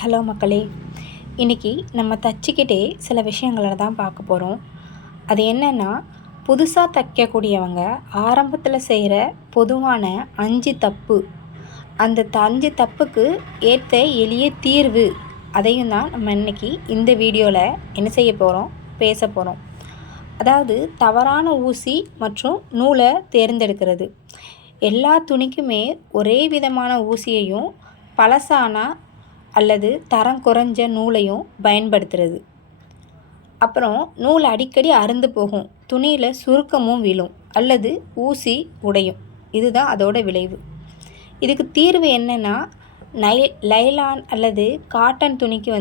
Hello மக்களே, இன்றைக்கி நம்ம தச்சுக்கிட்டே சில விஷயங்களை தான் பார்க்க போகிறோம். அது என்னென்னா, புதுசாக தைக்கக்கூடியவங்க ஆரம்பத்தில் செய்கிற பொதுவான 5 தப்பு, அந்த 5 தப்புக்கு ஏற்ற எளிய தீர்வு, அதையும் தான் நம்ம இன்றைக்கி இந்த வீடியோவில் என்ன செய்ய போகிறோம், பேச போகிறோம். அதாவது தவறான ஊசி மற்றும் நூலை தேர்ந்தெடுக்கிறது. எல்லா துணிக்குமே ஒரே விதமான ஊசியையும் பழசான அல்லது தரம் குறைஞ்ச நூலையும் பயன்படுத்துறது. அப்புறம் நூல் அடிக்கடி அறுந்து போகும், துணியில் சுருக்கமும் விழும் அல்லது ஊசி உடையும். இதுதான் அதோட விளைவு. இதுக்கு தீர்வு என்னென்னா, லைலான் அல்லது காட்டன் துணிக்கு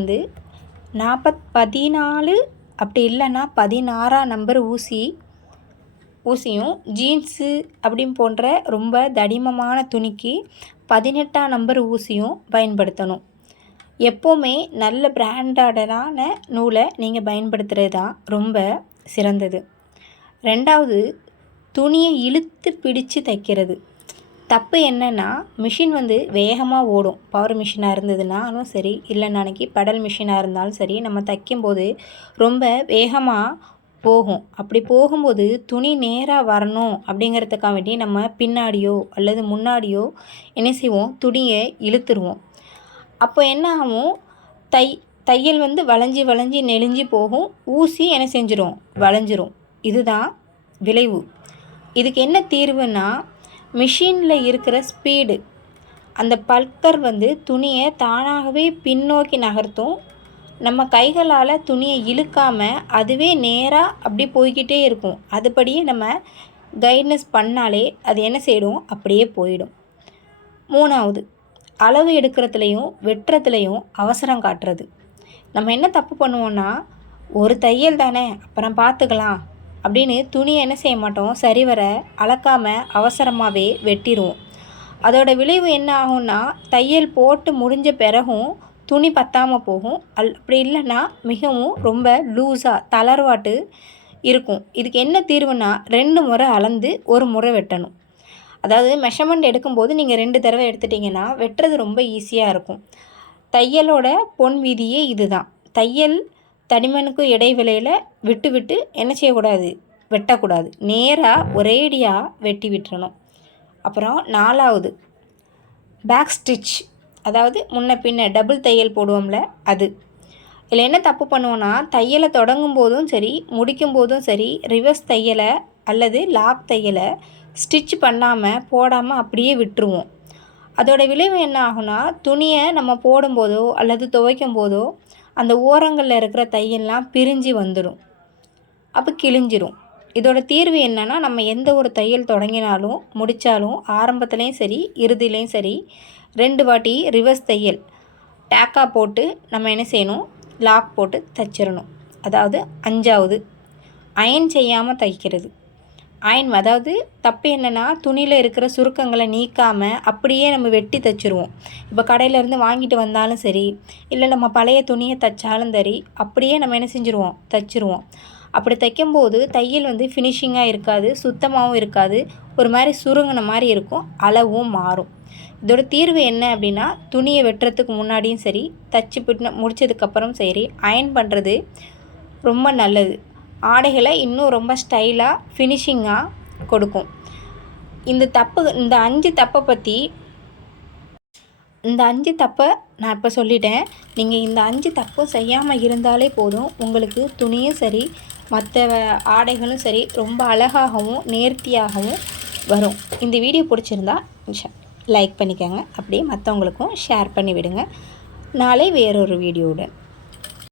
14 அப்படி இல்லைன்னா 16ஆம் நம்பர் ஊசியும், ஜீன்ஸு அப்படின்னு போன்ற ரொம்ப தடிமமான துணிக்கு 18ஆம் நம்பர் ஊசியும் பயன்படுத்தணும். எப்போவுமே நல்ல பிராண்டடான நூலை நீங்கள் பயன்படுத்துகிறது தான் ரொம்ப சிறந்தது. 2வது, துணியை இழுத்து பிடிச்சு தைக்கிறது. தப்பு என்னென்னா, மிஷின் வேகமாக ஓடும். பவர் மிஷினாக இருந்ததுனாலும் சரி, இல்லைனாக்கி பெடல் மிஷினாக இருந்தாலும் சரி, நம்ம தைக்கும்போது ரொம்ப வேகமாக போகும். அப்படி போகும்போது துணி நேராக வரணும் அப்படிங்கிறதுக்காக வேண்டி நம்ம பின்னாடியோ அல்லது முன்னாடியோ என்ன செய்வோம், துணியை இழுத்துருவோம். அப்போ என்ன ஆகும், தையல் வளைஞ்சி வளைஞ்சி நெளிஞ்சு போகும், ஊசி என்ன செஞ்சிடும், வளைஞ்சிரும். இதுதான் விளைவு. இதுக்கு என்ன தீர்வுன்னா, மிஷினில் இருக்கிற ஸ்பீடு, அந்த பல்கர் துணியை தானாகவே பின்னோக்கி நகர்த்தும். நம்ம கைகளால் துணியை இழுக்காமல் அதுவே நேராக அப்படி போய்கிட்டே இருக்கும். அதுபடியே நம்ம கைட்னஸ் பண்ணாலே அது என்ன செய்யும், அப்படியே போயிடும். 3வது, அளவு எடுக்கிறதுலையும் வெட்டுறதுலையும் அவசரம் காட்டுறது. நம்ம என்ன தப்பு பண்ணுவோன்னா, ஒரு தையல் தானே அப்புறம் பார்த்துக்கலாம் அப்படின்னு துணியை என்ன செய்ய மாட்டோம், சரிவர அளக்காமல் அவசரமாகவே வெட்டிடுவோம். அதோட விளைவு என்ன ஆகும்னா, தையல் போட்டு முடிஞ்ச பிறகும் துணி பத்தாமல் போகும். அப்படி இல்லைன்னா மிகவும் ரொம்ப லூஸாக தளர்வாட்டு இருக்கும். இதுக்கு என்ன தீர்வுனா, 2 முறை அளந்து 1 முறை வெட்டணும். அதாவது மெஷர்மெண்ட் எடுக்கும்போது நீங்கள் 2 தடவை எடுத்துட்டிங்கன்னா வெட்டுறது ரொம்ப ஈஸியாக இருக்கும். தையலோட பொன் விதியே இதுதான். தையல் தடிமனுக்கும் இடைவெளியில் விட்டு விட்டு என்ன செய்யக்கூடாது, வெட்டக்கூடாது. நேராக ஒரேடியாக வெட்டி விட்டுறணும். அப்புறம் 4வது, பேக் ஸ்டிச், அதாவது முன்ன பின்ன டபுள் தையல் போடுவோம்ல, அது. இதில் என்ன தப்பு பண்ணுவோன்னா, தையலை தொடங்கும் போதும் சரி முடிக்கும் போதும் சரி ரிவர்ஸ் தையலை அல்லது லாக் தையலை ஸ்டிச் பண்ணாமல் போடாமல் அப்படியே விட்டுருவோம். அதோட விளைவு என்ன ஆகுனா, துணியை நம்ம போடும்போதோ அல்லது துவைக்கும் போதோ அந்த ஓரங்களில் இருக்கிற தையல்லாம் பிரிஞ்சு வந்துடும், அப்போ கிழிஞ்சிரும். இதோட தீர்வு என்னென்னா, நம்ம எந்த ஒரு தையல் தொடங்கினாலும் முடித்தாலும் ஆரம்பத்துலேயும் சரி இறுதியிலையும் சரி 2 வாட்டி ரிவர்ஸ் தையல் டேக்கா போட்டு நம்ம என்ன செய்யணும், லாக் போட்டு தைச்சிடணும். அதாவது 5வது, அயன் செய்யாமல் தைக்கிறது. அயன், அதாவது தப்பு என்னென்னா, துணியில் இருக்கிற சுருக்கங்களை நீக்காமல் அப்படியே நம்ம வெட்டி தைச்சிருவோம். இப்போ கடையிலேருந்து வாங்கிட்டு வந்தாலும் சரி, இல்லை நம்ம பழைய துணியை தைச்சாலும் சரி, அப்படியே நம்ம என்ன செஞ்சுருவோம், தைச்சிருவோம். அப்படி தைக்கும்போது தையல் ஃபினிஷிங்காக இருக்காது, சுத்தமாகவும் இருக்காது, ஒரு மாதிரி சுருங்கின மாதிரி இருக்கும், அளவும் மாறும். இதோட தீர்வு என்ன அப்படின்னா, துணியை வெட்டுறதுக்கு முன்னாடியும் சரி தைச்சி முடித்ததுக்கப்புறம் சரி அயன் பண்ணுறது ரொம்ப நல்லது. ஆடைகளை இன்னும் ரொம்ப ஸ்டைலாக ஃபினிஷிங்காக கொடுக்கும். இந்த 5 தப்பை பற்றி, இந்த 5 தப்பை நான் இப்போ சொல்லிட்டேன். நீங்கள் இந்த 5 தப்பும் செய்யாமல் இருந்தாலே போதும், உங்களுக்கு துணியும் சரி மற்ற ஆடைகளும் சரி ரொம்ப அழகாகவும் நேர்த்தியாகவும் வரும். இந்த வீடியோ பிடிச்சிருந்தா லைக் பண்ணிக்கோங்க, அப்படியே மற்றவங்களுக்கும் ஷேர் பண்ணி விடுங்க. நாளை வேறொரு வீடியோவுடன்